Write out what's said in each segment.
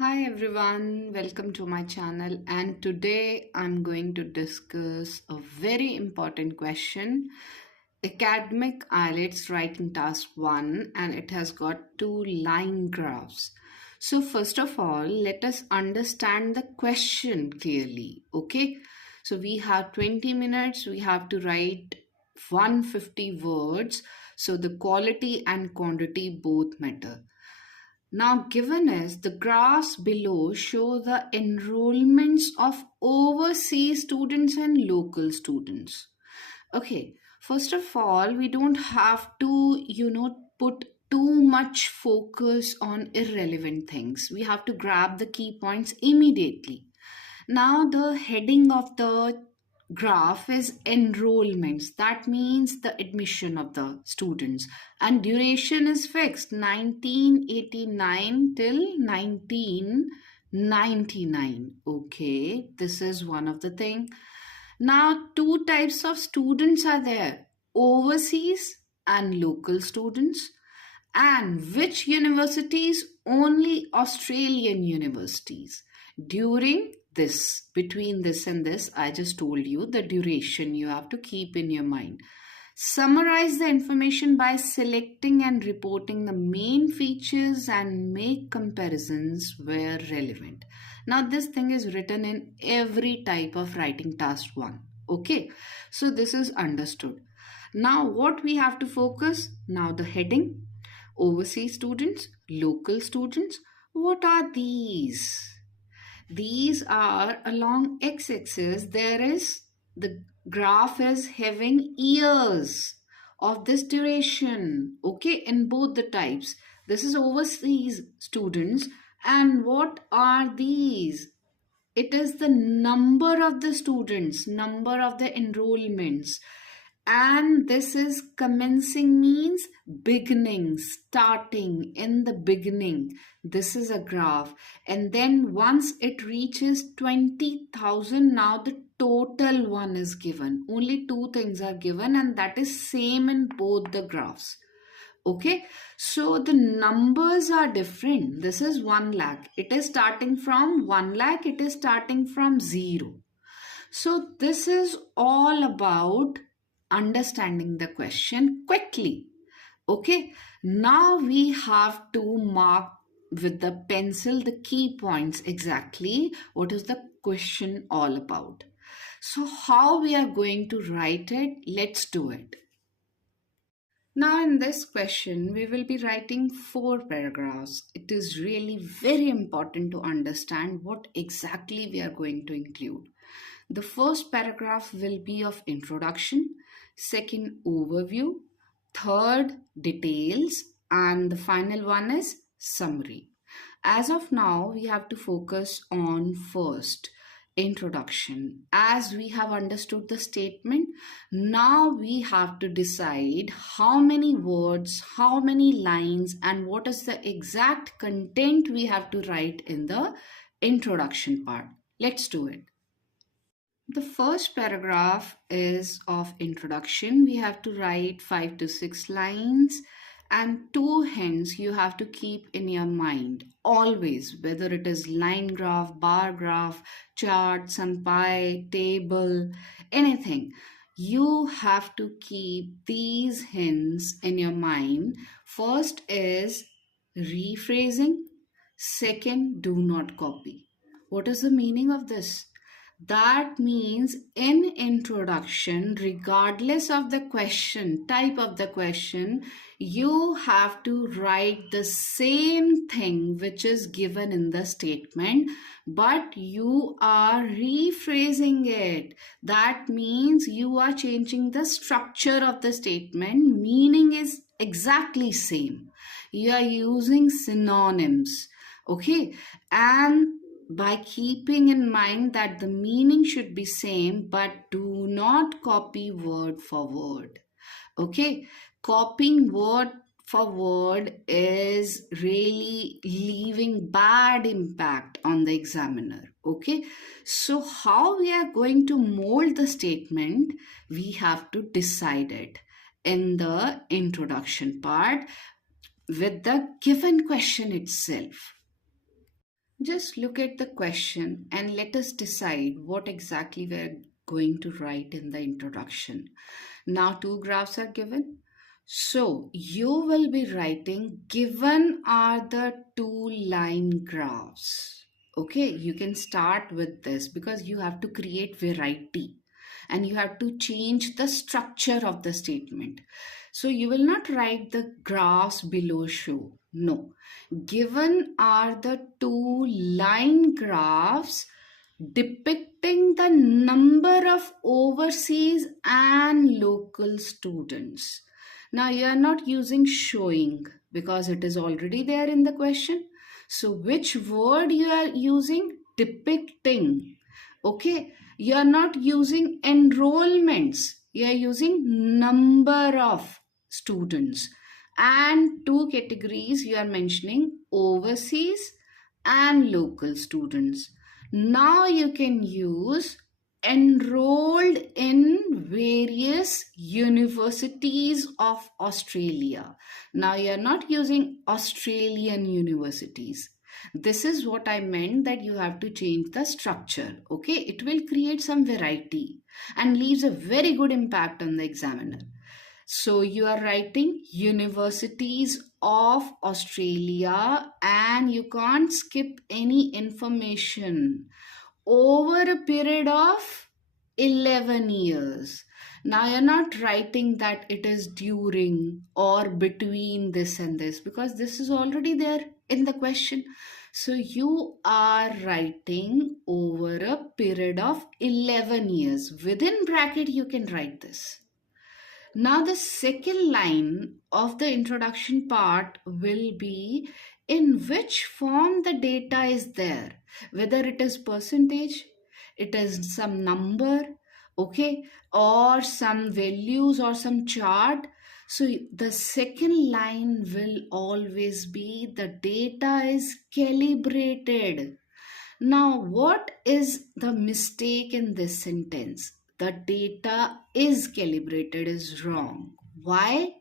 Hi everyone, welcome to my channel, and today I'm going to discuss a very important question, academic IELTS writing task 1, and it has got two line graphs. So first of all, let us understand the question clearly, okay? So we have 20 minutes, we have to write 150 words, so the quality and quantity both matter. Now, given is the graphs below show the enrollments of overseas students and local students. Okay, first of all, we don't have to, put too much focus on irrelevant things. We have to grab the key points immediately. Now, the heading of the graph is enrollments. That means the admission of the students. And duration is fixed 1989 till 1999. Okay, this is one of the thing. Now, two types of students are there, overseas and local students. And which universities? Only Australian universities. During this, between this and this, I just told you the duration you have to keep in your mind. Summarize the information by selecting and reporting the main features and make comparisons where relevant. Now, this thing is written in every type of writing task 1. Okay, so this is understood. Now, what we have to focus? Now, the heading, overseas students, local students. What are these? These are along x-axis. There is the graph is having years of this duration. Okay, in both the types. This is overseas students. And what are these? It is the number of the students, number of the enrollments. And this is commencing means beginning, starting in the beginning. This is a graph. And then once it reaches 20,000, now the total one is given. Only two things are given, and that is same in both the graphs. Okay, so the numbers are different. This is 1 lakh. It is starting from 1 lakh. It is starting from 0. So this is all about understanding the question quickly. Okay, now we have to mark with the pencil the key points exactly what is the question all about. So how we are going to write it, let's do it. Now in this question, we will be writing 4 paragraphs. It is really very important to understand what exactly we are going to include. The first paragraph will be of introduction, second overview, third details, and the final one is summary. As of now, we have to focus on first introduction. As we have understood the statement, now we have to decide how many words, how many lines, and what is the exact content we have to write in the introduction part. Let's do it. The first paragraph is of introduction. We have to write 5 to 6 lines, and 2 hints you have to keep in your mind always, whether it is line graph, bar graph, chart, some pie, table, anything. You have to keep these hints in your mind. First is rephrasing. Second, do not copy. What is the meaning of this? That means in introduction, regardless of the question, type of the question, you have to write the same thing which is given in the statement, but you are rephrasing it. That means you are changing the structure of the statement. Meaning is exactly same. You are using synonyms. Okay, and by keeping in mind that the meaning should be same, but do not copy word for word. Okay, copying word for word is really leaving bad impact on the examiner. Okay, so how we are going to mold the statement, we have to decide it in the introduction part with the given question itself. just look at the question and let us decide what exactly we're going to write in the introduction. Now, two graphs are given. So, you will be writing, given are the two line graphs. Okay, you can start with this because you have to create variety and you have to change the structure of the statement. So, you will not write the graphs below show. No, given are the two line graphs depicting the number of overseas and local students. Now you are not using showing because it is already there in the question. So which word you are using? Depicting. Okay, you are not using enrollments. You are using number of students. And two categories you are mentioning, overseas and local students. Now you can use enrolled in various universities of Australia. Now you are not using Australian universities. This is what I meant, that you have to change the structure. Okay, it will create some variety and leaves a very good impact on the examiner. So you are writing universities of Australia and you can't skip any information over a period of 11 years. Now you're not writing that it is during or between this and this because this is already there in the question. So you are writing over a period of 11 years. Within bracket you can write this. Now, the second line of the introduction part will be in which form the data is there, whether it is percentage, it is some number, okay, or some values or some chart. So, the second line will always be the data is calibrated. Now, what is the mistake in this sentence? The data is calibrated is wrong. Why?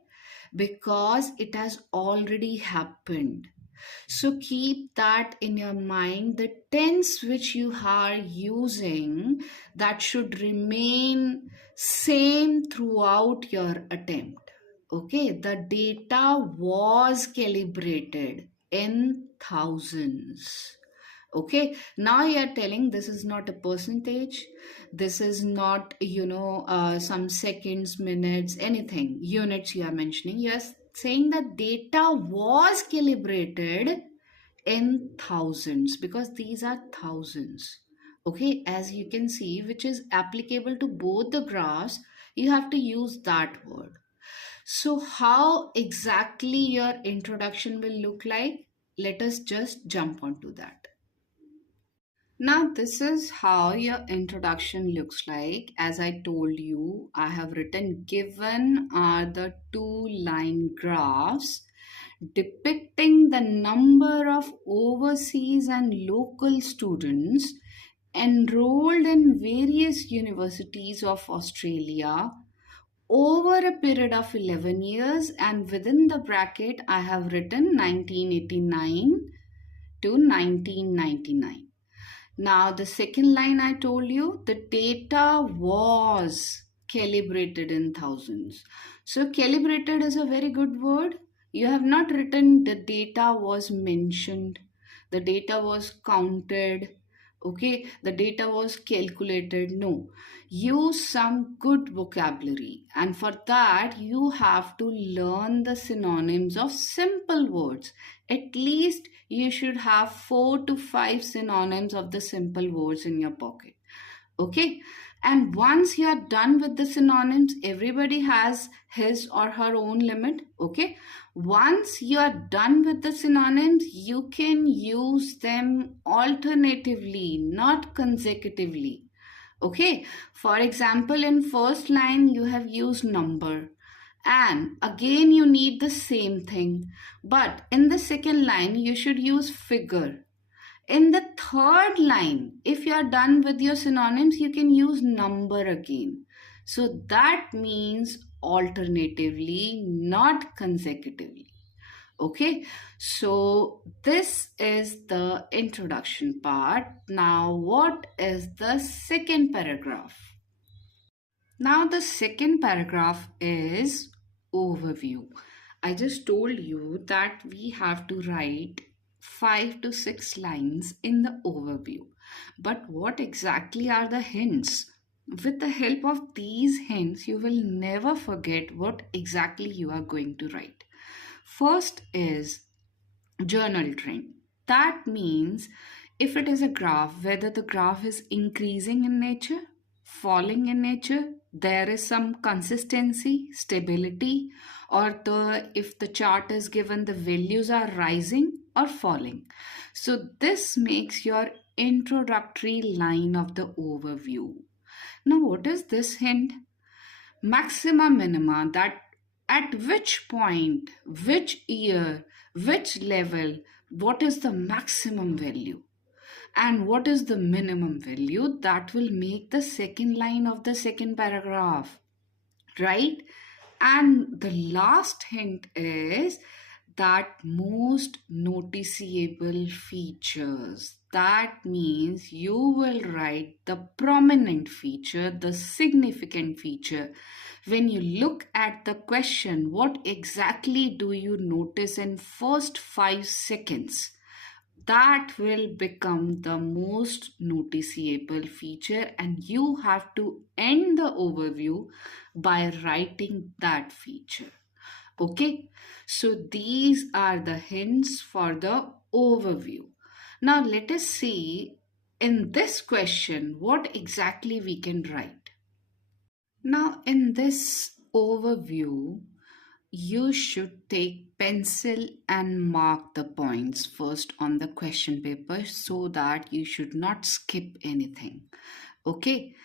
Because it has already happened. So keep that in your mind. The tense which you are using, that should remain same throughout your attempt. Okay, the data was calibrated in thousands. Okay, now you are telling this is not a percentage, this is not some seconds, minutes, anything, units you are mentioning. You are saying that data was calibrated in thousands because these are thousands. Okay, as you can see, which is applicable to both the graphs, you have to use that word. So how exactly your introduction will look like, let us just jump onto that. Now, this is how your introduction looks like. As I told you, I have written given are the two line graphs depicting the number of overseas and local students enrolled in various universities of Australia over a period of 11 years, and within the bracket I have written 1989 to 1999. Now, the second line I told you, the data was calibrated in thousands. So, calibrated is a very good word. You have not written the data was mentioned, the data was counted, okay, the data was calculated. No, use some good vocabulary, and for that, you have to learn the synonyms of simple words. At least you should have 4 to 5 synonyms of the simple words in your pocket. Okay, and once you are done with the synonyms, everybody has his or her own limit. Okay, once you are done with the synonyms, you can use them alternatively, not consecutively. Okay, for example, in first line you have used number, and again you need the same thing, but in the second line you should use figure. In the third line, if you are done with your synonyms, you can use number again. So that means alternatively, not consecutively. Okay, so this is the introduction part. Now, what is the second paragraph? Now, the second paragraph is overview. I just told you that we have to write 5 to 6 lines in the overview. But what exactly are the hints? With the help of these hints, you will never forget what exactly you are going to write. First is journal trend. That means if it is a graph, whether the graph is increasing in nature, falling in nature, there is some consistency, stability, or the if the chart is given the values are rising or falling. So this makes your introductory line of the overview. Now, what is this hint? Maxima minima, that at which point, which year, which level, what is the maximum value and what is the minimum value, that will make the second line of the second paragraph, right? And the last hint is that most noticeable features. That means you will write the prominent feature, the significant feature. When you look at the question, what exactly do you notice in first 5 seconds? That will become the most noticeable feature, and you have to end the overview by writing that feature. Okay, so these are the hints for the overview. Now let us see in this question what exactly we can write. Now in this overview, you should take pencil and mark the points first on the question paper so that you should not skip anything. Okay,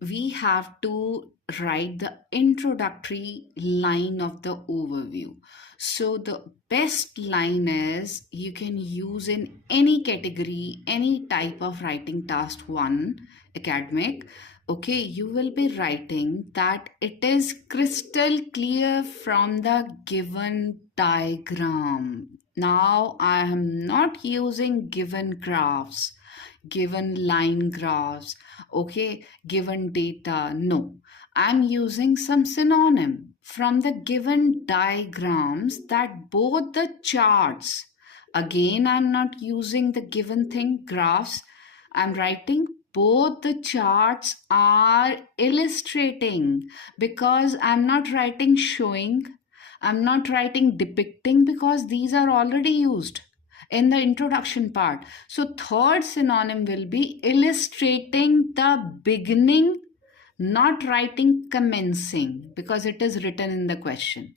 we have to write the introductory line of the overview. So the best line is you can use in any category, any type of writing task 1 academic. Okay, you will be writing that it is crystal clear from the given diagram. Now I am not using given graphs, given line graphs, okay, given data. No, I'm using some synonym from the given diagrams, that both the charts, again I'm not using the given thing graphs, I'm writing both the charts are illustrating, because I'm not writing showing, I'm not writing depicting, because these are already used in the introduction part. So third synonym will be illustrating the beginning, not writing commencing, because it is written in the question.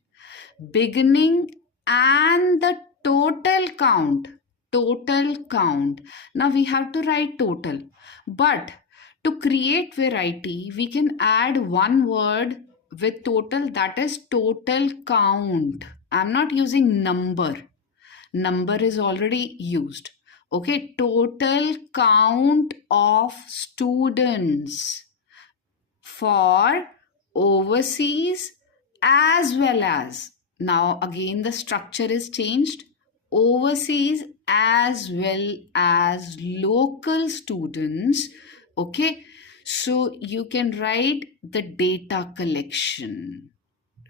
Beginning and the total count. Total count. Now we have to write total. But to create variety, we can add one word with total, that is total count. I'm not using number. Number is already used. Okay, total count of students for overseas as well as, now again the structure is changed, overseas as well as local students. Okay, so you can write the data collection,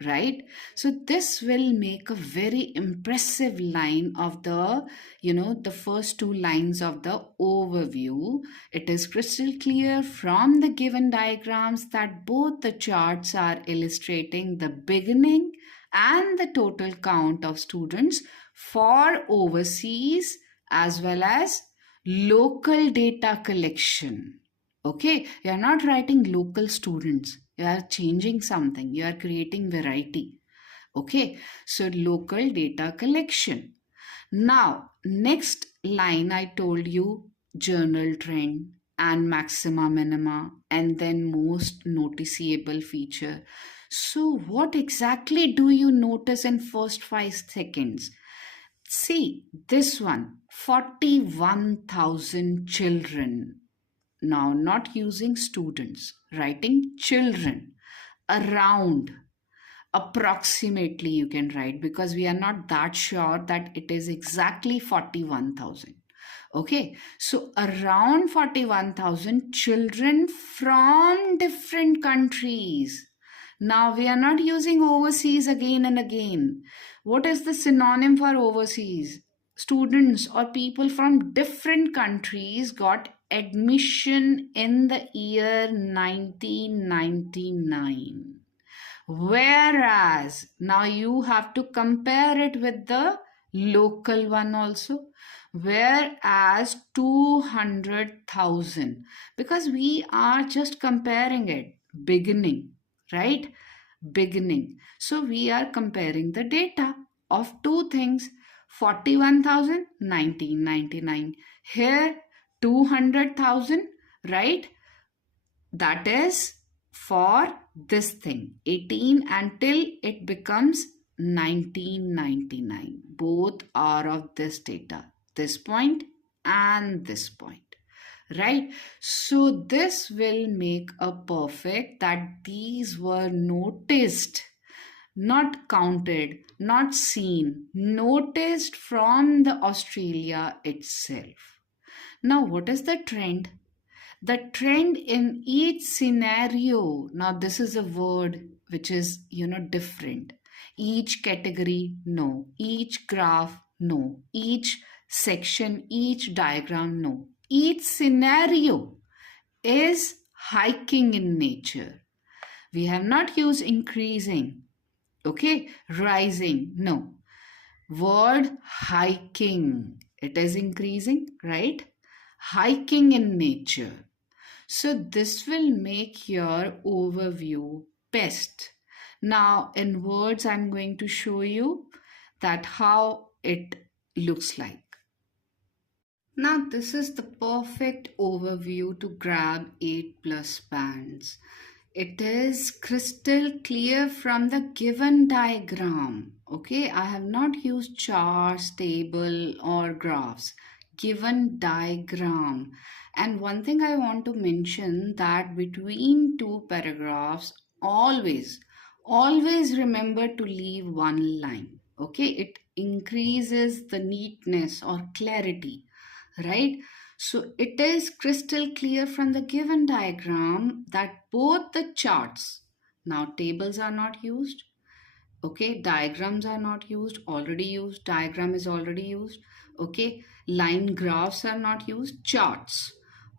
right? So this will make a very impressive line of the, the first 2 lines of the overview. It is crystal clear from the given diagrams that both the charts are illustrating the beginning and the total count of students for overseas as well as local data collection. Okay, you are not writing local students, you are changing something, you are creating variety. Okay, so local data collection. Now, next line I told you journal trend and maxima minima and then most noticeable feature. So what exactly do you notice in first 5 seconds? See this one, 41,000 children. Now, not using students, writing children around. approximately you can write, because we are not that sure that it is exactly 41,000. Okay, so around 41,000 children from different countries. Now we are not using overseas again and again. What is the synonym for overseas? Students or people from different countries got admission in the year 1999. Whereas now you have to compare it with the local one also. Whereas 200,000, because we are just comparing it, beginning, right? Beginning. So we are comparing the data of two things: 41,000, 1999. Here 200,000, right? That is for this thing 18 until it becomes 1999. Both are of this data, this point and this point, right? So this will make a perfect that these were noticed, not counted, not seen, noticed from the Australia itself. Now what is the trend? The trend in each scenario, now this is a word which is different. Each category, no. Each graph, no. Each section, each diagram, no. Each scenario is hiking in nature. We have not used increasing, okay, rising, no. Word hiking, it is increasing, right? Hiking in nature. So this will make your overview best. Now in words, I'm going to show you that how it looks like. Now this is the perfect overview to grab 8 plus bands. It is crystal clear from the given diagram. Okay, I have not used charts, table or graphs. Given diagram. And one thing I want to mention, that between two paragraphs, always remember to leave one line. Okay, it increases the neatness or clarity, right? So it is crystal clear from the given diagram that both the charts, now tables are not used, okay, diagrams are not used, already used, diagram is already used, okay, line graphs are not used, charts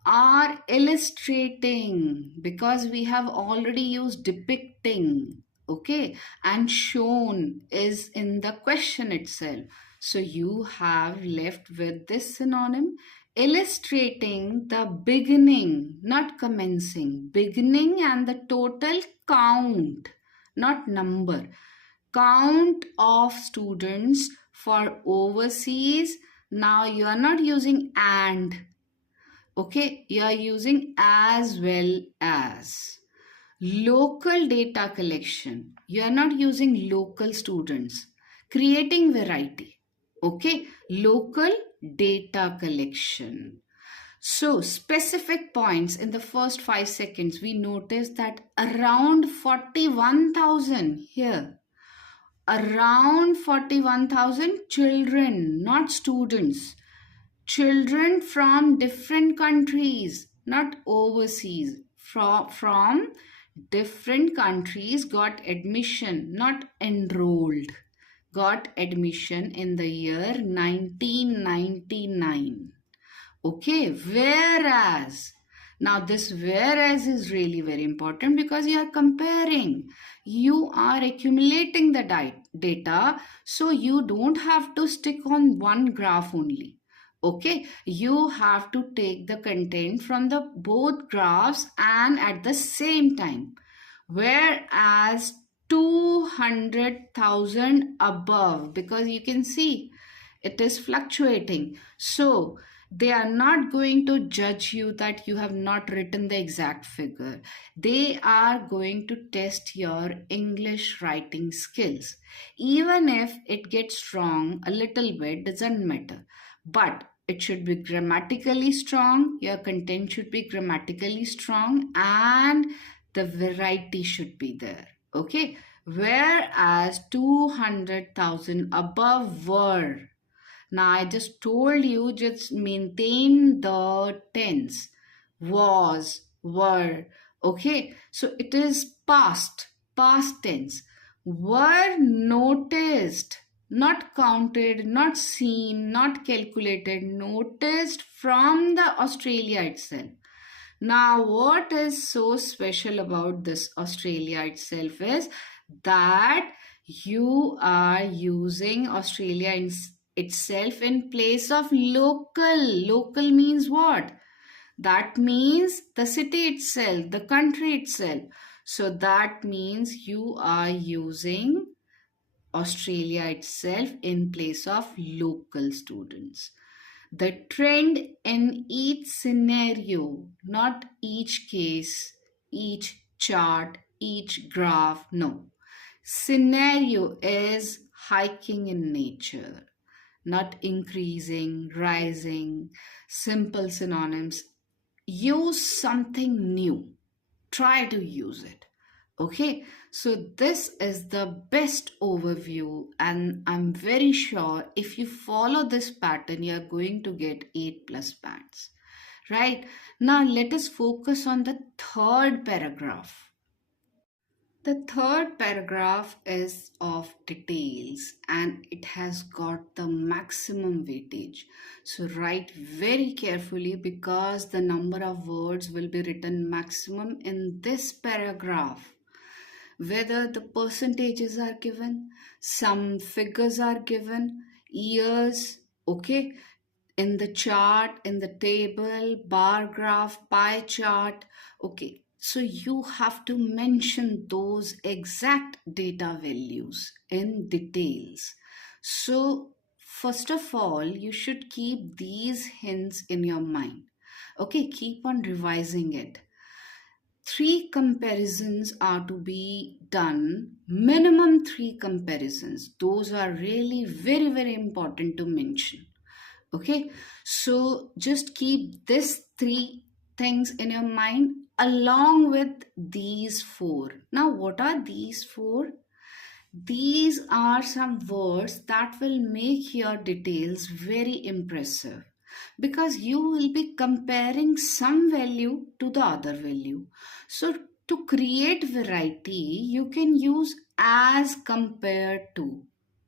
are illustrating, because we have already used depicting, okay, and shown is in the question itself. So you have left with this synonym, illustrating the beginning, not commencing, beginning and the total count, not number, count of students for overseas. Now you are not using and, okay, you are using as well as. Local data collection, you are not using local students. Creating variety, okay, local data collection. So specific points in the first 5 seconds, we notice that around 41,000 here. Around 41,000 children, not students. Children from different countries, not overseas. From different countries got admission, not enrolled. Got admission in the year 1999. Okay, whereas, now this whereas is really very important, because you are comparing, you are accumulating the data, so you don't have to stick on one graph only. Okay, you have to take the content from the both graphs and at the same time. Whereas 200,000 above, because you can see it is fluctuating, so they are not going to judge you that you have not written the exact figure. They are going to test your English writing skills. Even if it gets wrong a little bit, doesn't matter, but it should be grammatically strong, your content should be grammatically strong, and the variety should be there. Okay, whereas 200,000 above were. Now, I just told you, just maintain the tense. Was, were. Okay, so it is past tense. Were noticed, not counted, not seen, not calculated, noticed from the Australia itself. Now, what is so special about this Australia itself is that you are using Australia itself in place of local. Local means what? That means the city itself, the country itself. So that means you are using Australia itself in place of local students. The trend in each scenario, not each case, each chart, each graph, no. Scenario is hiking in nature, not increasing, rising, simple synonyms. Use something new. Try to use it. Okay, so this is the best overview, and I'm very sure if you follow this pattern, you're going to get 8 plus bands. Right, now let us focus on the third paragraph. The third paragraph is of details and it has got the maximum weightage. So write very carefully because the number of words will be written maximum in this paragraph. Whether the percentages are given, some figures are given, years, okay, in the chart, in the table, bar graph, pie chart, okay. So you have to mention those exact data values in details. So first of all, you should keep these hints in your mind. Okay, keep on revising it. 3 comparisons are to be done, minimum 3 comparisons. Those are really very important to mention. Okay, so just keep this 3 things in your mind along with these 4. Now, what are these 4? These are some words that will make your details very impressive because you will be comparing some value to the other value. So, to create variety, you can use as compared to.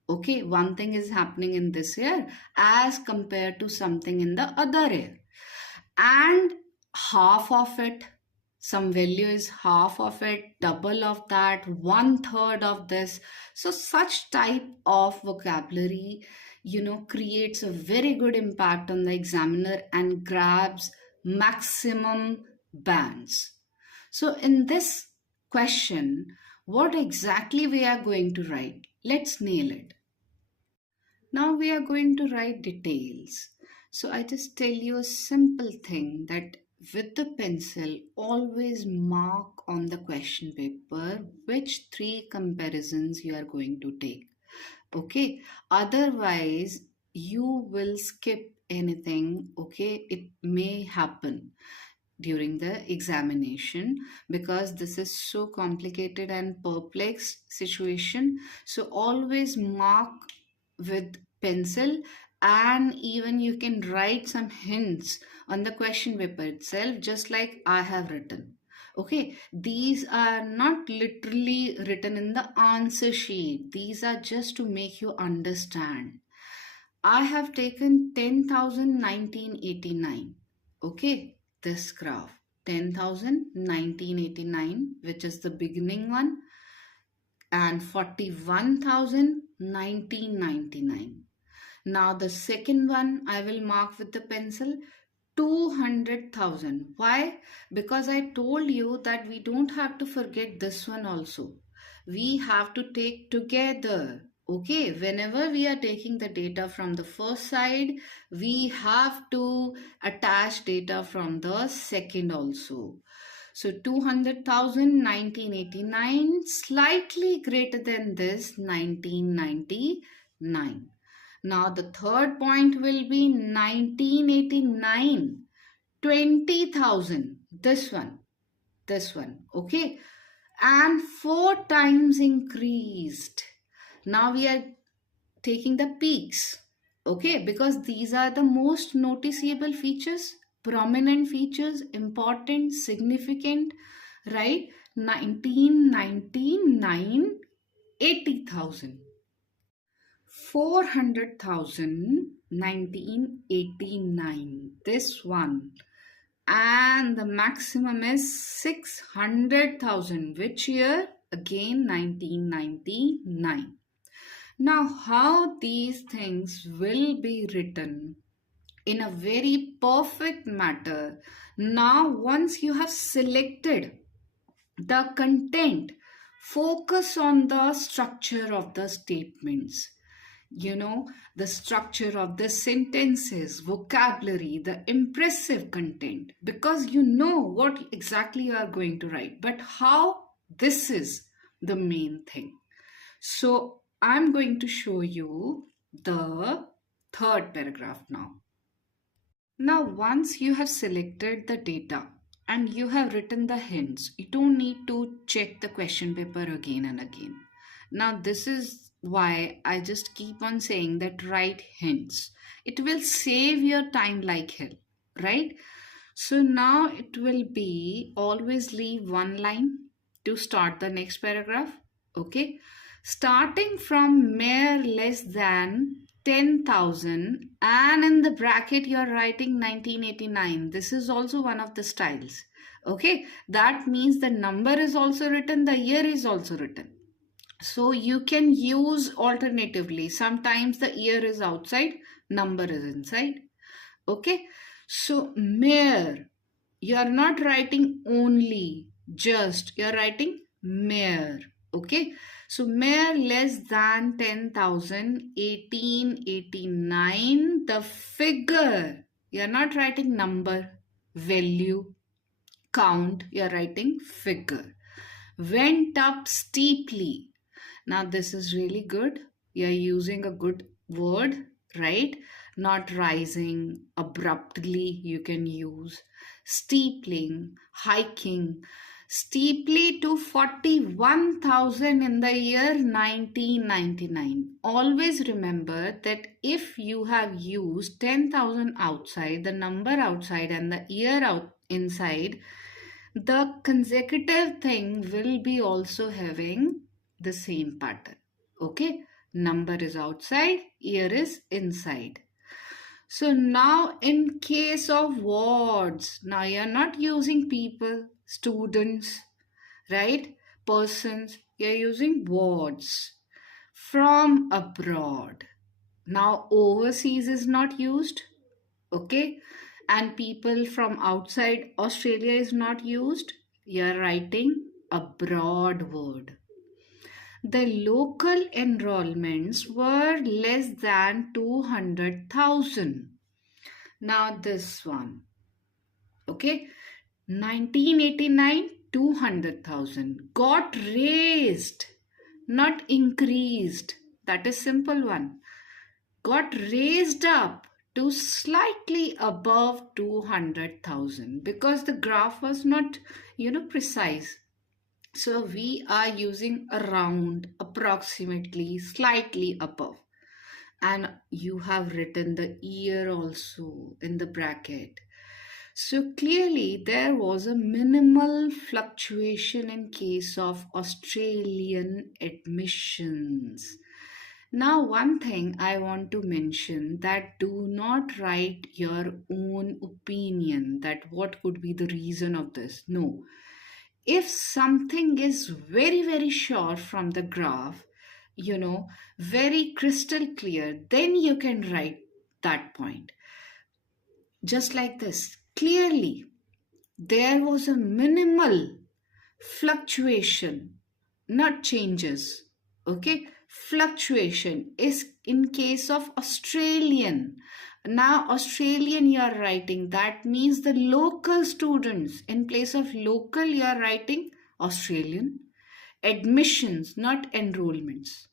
Okay, one thing is happening in this year as compared to something in the other year. And half of it, some value is half of it, double of that, 1/3 of this. So such type of vocabulary, creates a very good impact on the examiner and grabs maximum bands. So in this question, what exactly we are going to write? Let's nail it. Now we are going to write details. So I just tell you a simple thing that with the pencil, always mark on the question paper which 3 comparisons you are going to take. Okay, otherwise you will skip anything. Okay, it may happen during the examination because this is so complicated and perplexed situation. So always mark with pencil, and even you can write some hints on the question paper itself just like I have written. Okay, these are not literally written in the answer sheet, these are just to make you understand. I have taken 10,1989. Okay, this graph 10,1989, which is the beginning one, and 41,1999. Now the second one I will mark with the pencil, 200,000. Why? Because I told you that we don't have to forget this one also. We have to take together. Okay, whenever we are taking the data from the first side, we have to attach data from the second also. So 200,000, 1989, slightly greater than this, 1999. Now the third point will be 1989, 20,000, this one, okay. and 4 times increased. Now we are taking the peaks, okay, because these are the most noticeable features, prominent features, important, significant, right? 1999, 80,000. 400,000, 1989. This one. And the maximum is 600,000. Which year? Again, 1999. Now, how these things will be written in a very perfect matter. Now, once you have selected the content, focus on the structure of the statements, the structure of the sentences, vocabulary, the impressive content, because you know what exactly you are going to write, but how, this is the main thing. So I'm going to show you the third paragraph now. Now, once you have selected the data and you have written the hints, you don't need to check the question paper again and again. Now, this is why I just keep on saying that write hints. It will save your time like hell, right? So now it will be always leave one line to start the next paragraph, okay? Starting from mere less than 10,000 and in the bracket you're writing 1989. This is also one of the styles. Okay, that means the number is also written, the year is also written. So you can use alternatively. Sometimes the year is outside, number is inside. Okay, so mere, you are not writing only, just, you are writing mere. Okay, so mere less than 10,000, 1889, the figure, you are not writing number, value, count, you are writing figure. Went up steeply. Now this is really good. You are using a good word, right? Not rising abruptly, you can use steepling, hiking, steeply to 41,000 in the year 1999. Always remember that if you have used 10,000 outside, the number outside and the year out inside, the consecutive thing will be also having the same pattern. Okay, number is outside, year is inside. So now in case of words, now you're not using people, students, right? Persons, you're using words. From abroad. Now overseas is not used, okay? And people from outside Australia is not used. You're writing abroad word. The local enrollments were less than 200,000. Now this one, okay, 1989, 200,000 got raised, not increased. That is simple one. Got raised up to slightly above 200,000 because the graph was not, precise. So we are using around, approximately, slightly above. And you have written the year also in the bracket. So clearly there was a minimal fluctuation in case of Australian admissions. Now, one thing I want to mention, that do not write your own opinion that what could be the reason of this. No. If something is very, very sure from the graph, very crystal clear, then you can write that point. Just like this. Clearly, there was a minimal fluctuation, not changes. Okay, fluctuation is in case of Australian. Now Australian you are writing, that means the local students. In place of local you are writing Australian. Admissions, not enrollments.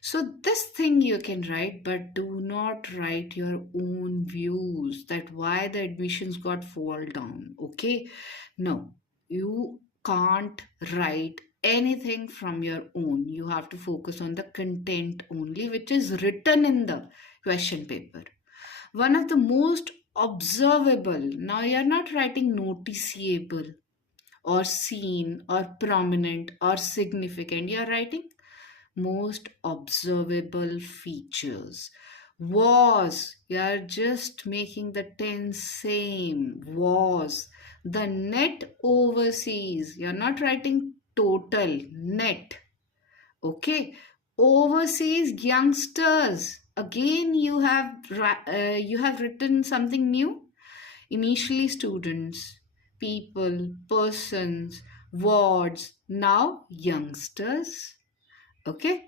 So this thing you can write, but do not write your own views that why the admissions got fall down. Okay, no, you can't write anything from your own. You have to focus on the content only, which is written in the question paper. One of the most observable, now you're not writing noticeable or seen or prominent or significant, you're writing most observable features. Was, you're just making the tense same. Was. The net overseas, you're not writing total, net. Okay. Overseas youngsters, again you have written something new. Initially students, people, persons, wards, now youngsters. Okay,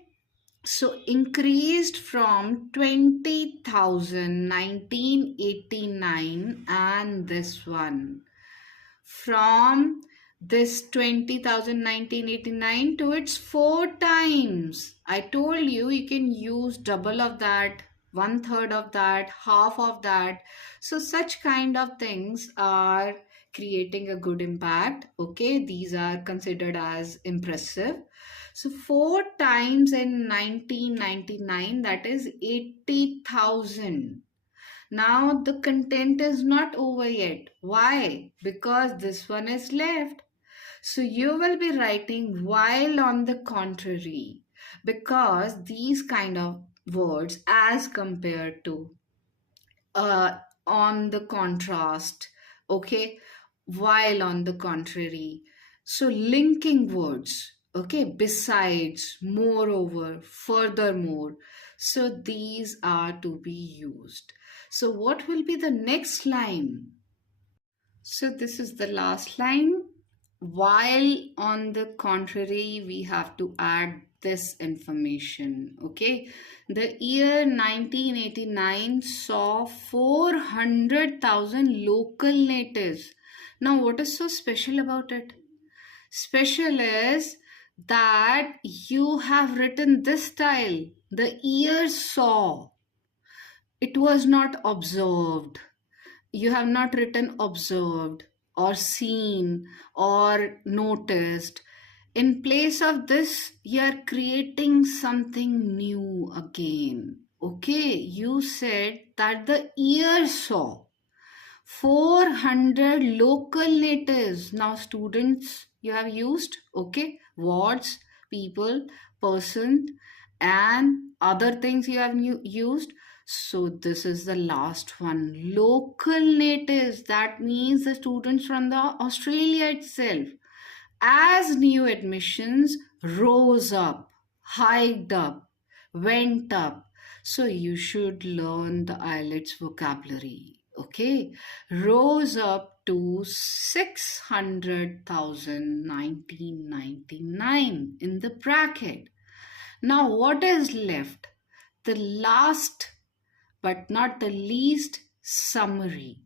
so increased from 20,000 1989, and this one from this 20,000 1989 to its 4 times. I told you you can use double of that, one third of that, half of that. So such kind of things are creating a good impact. Okay, these are considered as impressive. So 4 times in 1999, that is 80,000. Now the content is not over yet. Why? Because this one is left. So you will be writing while on the contrary, because these kind of words as compared to uh, on the contrast, okay, while on the contrary. So linking words, okay, besides, moreover, furthermore. So these are to be used. So what will be the next line? So this is the last line. While on the contrary, we have to add this information. Okay. The year 1989 saw 400,000 local natives. Now, what is so special about it? Special is that you have written this style. The year saw. It was not observed. You have not written observed or seen or noticed. In place of this, you are creating something new again. Okay, you said that the ear saw 400 local natives. Now, students, you have used, okay, words, people, person, and other things you have used. So this is the last one. Local natives. That means the students from the Australia itself. As new admissions rose up, hiked up, went up. So you should learn the IELTS vocabulary. Okay. Rose up to 600,000 1999 in the bracket. Now what is left? The last but not the least, summary.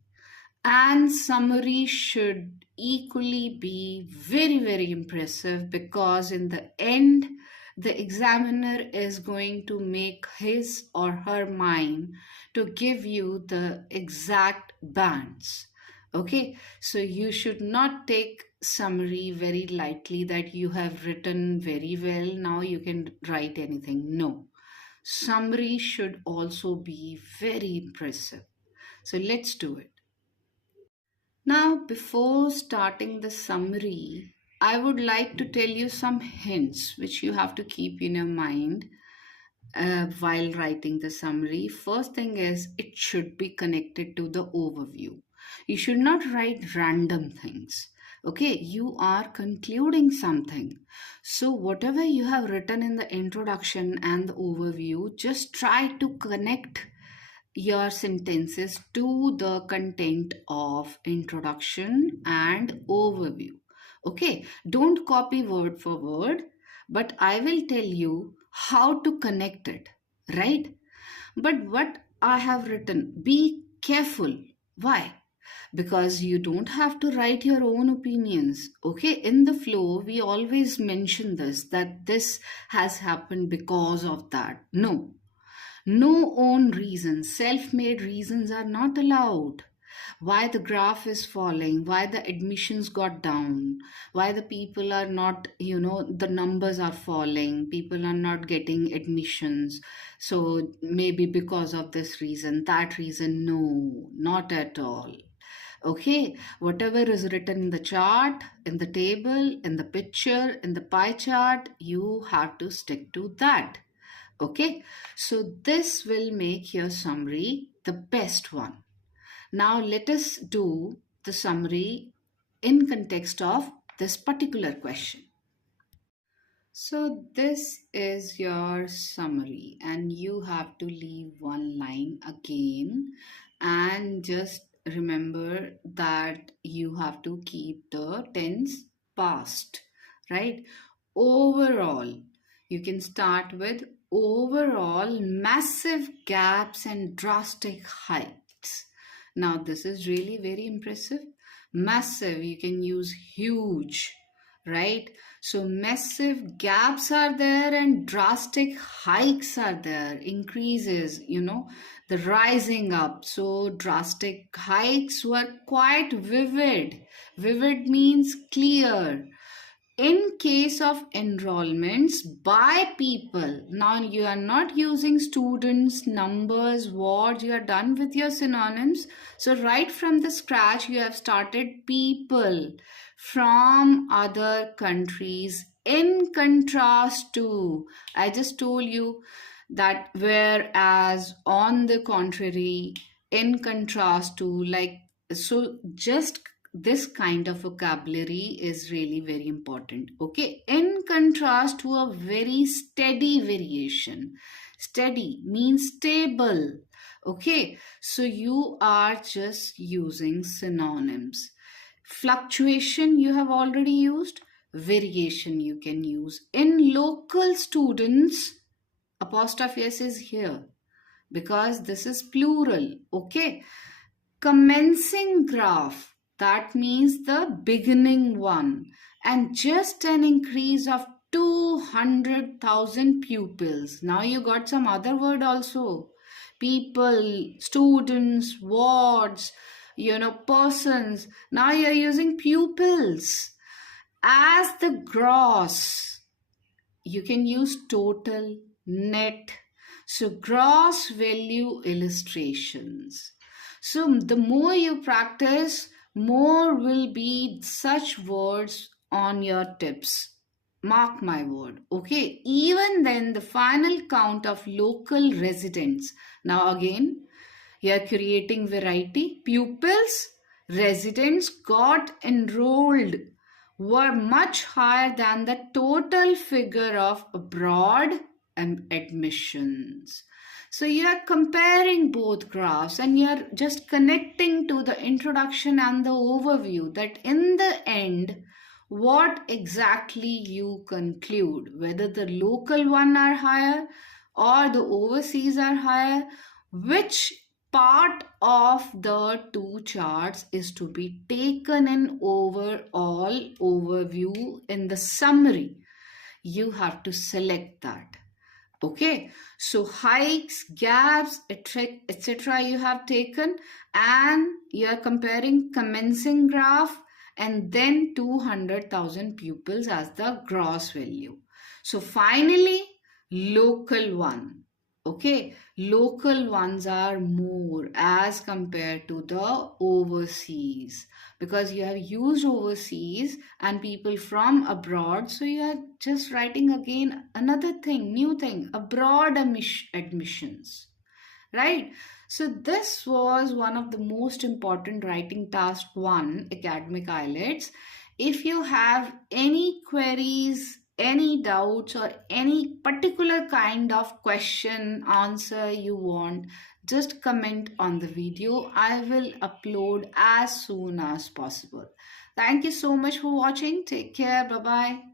And summary should equally be very, very impressive, because in the end, the examiner is going to make his or her mind to give you the exact bands. Okay, so you should not take summary very lightly that you have written very well, now you can write anything. No. Summary should also be very impressive. So let's do it. Now, before starting the summary, I would like to tell you some hints which you have to keep in your mind while writing the summary. First thing is, it should be connected to the overview. You should not write random things. Okay, you are concluding something. So whatever you have written in the introduction and the overview, just try to connect your sentences to the content of introduction and overview. Okay, don't copy word for word, but I will tell you how to connect it, right? But what I have written, be careful. Why? Because you don't have to write your own opinions. Okay, in the flow, we always mention this, that this has happened because of that. No own reasons, self-made reasons are not allowed. why the graph is falling, why the admissions got down, why the people are not, the numbers are falling, people are not getting admissions. So maybe because of this reason, that reason. No, not at all. Okay, whatever is written in the chart, in the table, in the picture, in the pie chart, you have to stick to that. Okay, so this will make your summary the best one. Now let us do the summary in context of this particular question. So this is your summary, and you have to leave one line again, and just remember that you have to keep the tense past, right? Overall, you can start with overall massive gaps and drastic heights. Now this is really very impressive. Massive, you can use huge, right? So massive gaps are there and drastic hikes are there, increases, the rising up. So drastic hikes were quite vivid. Vivid means clear. In case of enrollments by people, now you are not using students, numbers, words, you are done with your synonyms. So right from the scratch, you have started people from other countries. In contrast to, I just told you that whereas, on the contrary, in contrast to, like, so just this kind of vocabulary is really very important. Okay, in contrast to a very steady variation. Steady means stable. Okay, so you are just using synonyms. Fluctuation you have already used. Variation you can use. In local students, apostrophe s is here because this is plural. Okay, commencing graph, that means the beginning one, and just an increase of 200,000 pupils. Now you got some other word also. People, students, wards, persons. Now you're using pupils. As the gross, you can use total, net. So gross value illustrations. So the more you practice, more will be such words on your tips. Mark my word. Okay, even then the final count of local residents. Now again, you are creating variety. Pupils, residents got enrolled were much higher than the total figure of abroad and admissions. So you are comparing both graphs and you are just connecting to the introduction and the overview, that in the end, what exactly you conclude, whether the local one are higher or the overseas are higher, which part of the two charts is to be taken in overall overview in the summary. You have to select that. Okay, so hikes, gaps, etc. you have taken, and you are comparing commencing graph and then 200,000 pupils as the gross value. So finally, local one. Okay, local ones are more as compared to the overseas, because you have used overseas and people from abroad. So you are just writing again another thing, new thing, abroad admissions, right? So this was one of the most important writing task one, academic IELTS. If you have any queries, any doubts, or any particular kind of question answer you want, just comment on the video. I will upload as soon as possible. Thank you so much for watching. Take care. Bye bye.